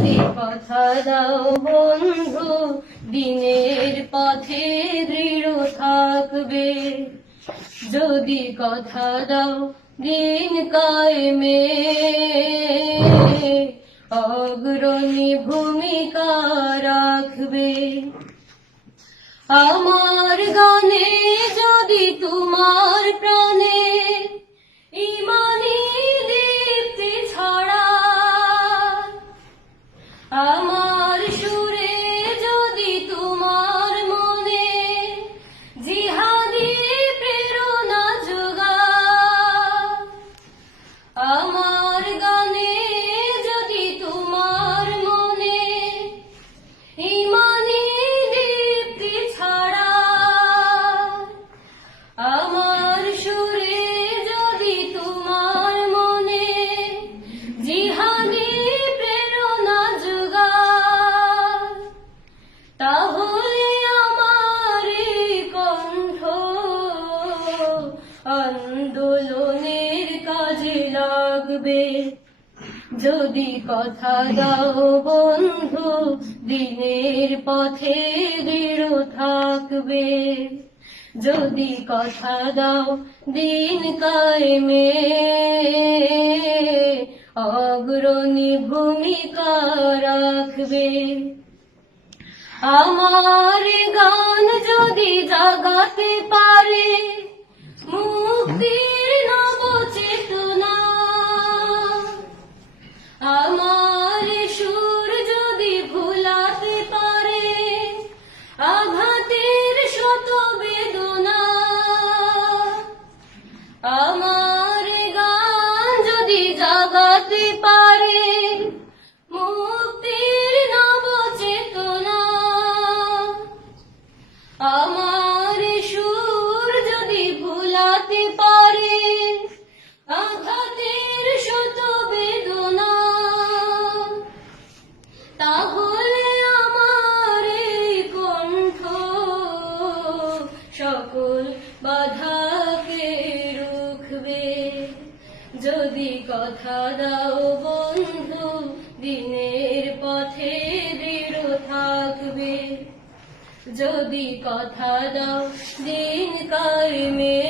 যদি কথা দাও বন্ধু, দিনের পথে দৃঢ় থাকবে। যদি কথা দাও দিন কায়েমে, অগ্রণী ভূমিকা রাখবে। আমার গানে যদি তোমার প্রেরণা তাহলে আমার কণ্ঠ আন্দোলনের কাজে লাগবে। যদি কথা দাও বন্ধু, দিনের পথে দৃঢ় থাকবে। যদি কথা দাও দিন কায়েমে অগ্রণী ভূমিকা রাখবে। আমার গান যদি জাগাতে পারে মুক্তির তাহলে আমার কণ্ঠ সকল বাধাকে রুখবে। যদি কথা দাও বন্ধু, দিনের পথে দৃঢ় থাকবে। যদি কথা দাও দিন কায়েমে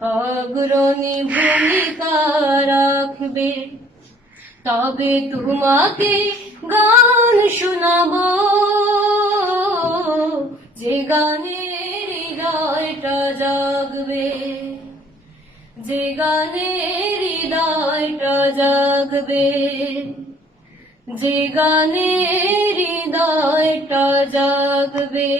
অগ্রণী ভূমিকা রাখবে। তবে তোমাকে গান শোনাবো। যে গানের হৃদয়টা জাগবে, যে গানের হৃদয়টা জাগবে, যে গানের হৃদয়টা জাগবে।